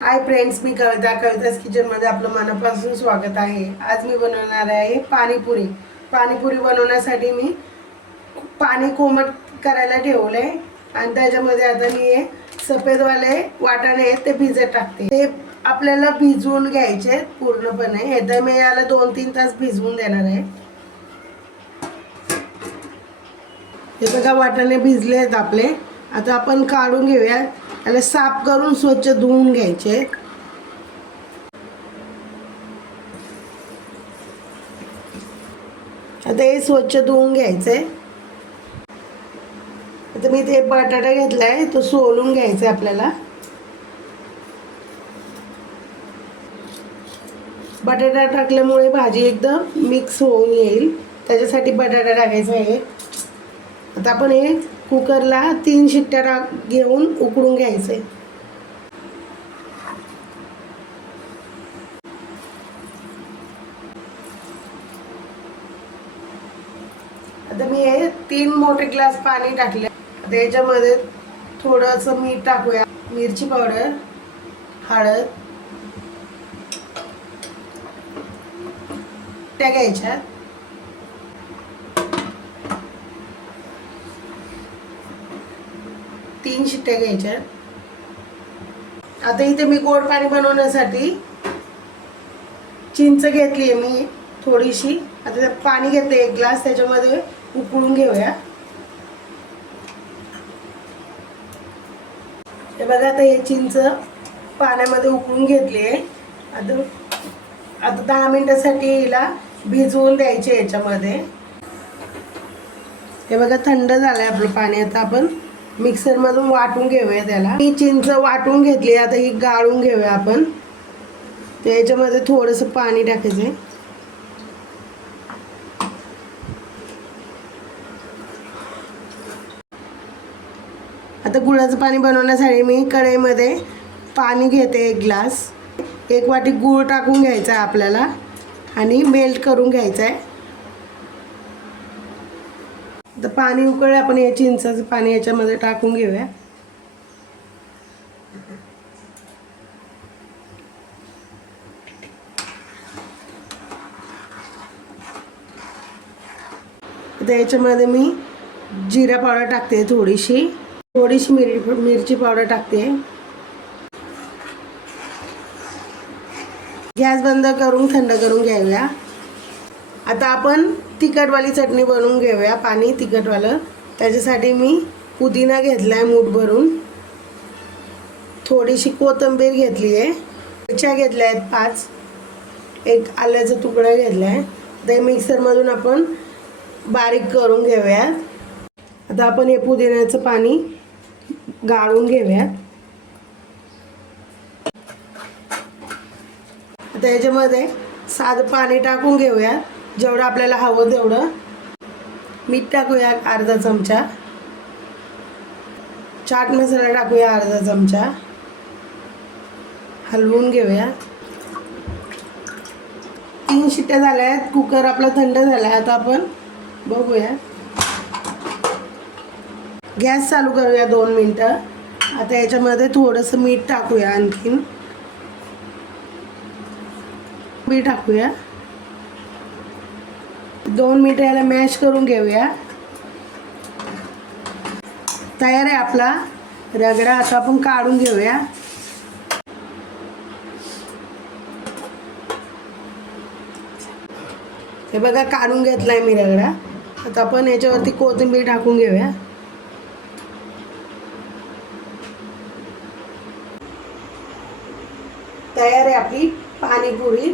Hi friends, मी कविता कविता's किचनमध्ये आपलं मनापासून स्वागत आहे। आज मी बनवणार आहे पाणीपुरी। पाणीपुरी बनवण्यासाठी मी पाणी कोमट करायला ठेवले आणि त्याच्यामध्ये आता मी हे सफेदवाले वाटाणे ते भिजत टाकते। ते आपल्याला भिजवून घ्यायचे पूर्णपणे। हे तर मी याला 2-3 तास भिजवून देणार आहे। हे बघा, वाटाणे भिजले आहेत आपले। आता आपण काढून घेऊया। त्याला साफ करून स्वच्छ धुवून घ्यायचे। आता हे स्वच्छ धुवून घ्यायचे। आता मी ते बटाटा घेतलाय, तो सोलून घ्यायचा आपल्याला। बटाटा टाकल्यामुळे भाजी एकदम मिक्स होऊन येईल, त्याच्यासाठी बटाटा टाकायचा आहे। आता आपण हे कुकरला 3 शिट्ट्या घेऊन उकळून घ्यायचे। आता मी हे 3 मोठे ग्लास पाणी टाकले। आता याच्यामध्ये थोडंसं मीठ टाकूया, मिरची पावडर, हळद त्या घ्यायच्या। तीन शिट्ट्या घ्यायच्या। आता इथे मी गोड पाणी बनवण्यासाठी चिंच घेतली आहे मी थोडीशी। आता पाणी घेते 1 ग्लास, त्याच्यामध्ये उकळून घेऊया। हे बघा, आता हे चिंच पाण्यामध्ये उकळून घेतली आहे। आता 10 मिनिटासाठी हिला भिजवून द्यायचे याच्यामध्ये। हे बघा, थंड झालंय आपलं पाणी। आता आपण मिक्सर मधून वाटून घेऊया त्याला। ही चिंच वाटून घेतली, आता ही गाळून घेऊया आपण। त्याच्यामध्ये थोडंसं पाणी टाकायचं। आता गुळाचं पाणी बनवण्यासाठी मी कढईमध्ये पाणी घेते 1 ग्लास। 1 वाटी गूळ टाकून घ्यायचा आहे आपल्याला आणि मेल्ट करून घ्यायचं आहे। आता पाणी उकळले, आपण हे चिंचाचं पाणी याच्यामध्ये टाकून घेऊया। आता याच्यामध्ये मी जिरा पावडर टाकते, थोडीशी मिरची पावडर टाकते। गॅस बंद करून थंड करून घ्याव्या। आता आपण तिखटवाली चटणी बनवून घेऊया, पाणी तिखटवालं। त्याच्यासाठी मी पुदिना घेतलाय मूठ भरून, थोडीशी कोथिंबीर घेतली आहे, मिरच्या घेतल्या आहेत 5, एक आल्याचा तुकडा घेतलाय। ते मिक्सरमधून आपण बारीक करून घेऊया। आता आपण हे पुदिन्याचं पाणी गाळून घेऊया। आता याच्यामध्ये साधं पाणी टाकून घेऊया, जेवढं आपल्याला हवं तेवढं। मीठ टाकूया अर्धा चमचा, चाट मसाला टाकूया अर्धा चमचा, हलवून घेऊया। 3 शिट्ट्या झाल्या आहेत, कुकर आपला थंड झाला आहे। आता आपण बघूया, गॅस चालू करूया 2 मिनिटं। आता याच्यामध्ये थोडंसं मीठ टाकूया, आणखीन मीठ टाकूया। 2 मिनिटं याला मॅश करून घेऊया। तयार आहे आपला रगडा। आता आपण काढून घेऊया। हे बघा, काढून घेतलाय मी रगडा। आता आपण याच्यावरती कोथिंबीर टाकून घेऊया। तयार आहे आपली पाणीपुरी।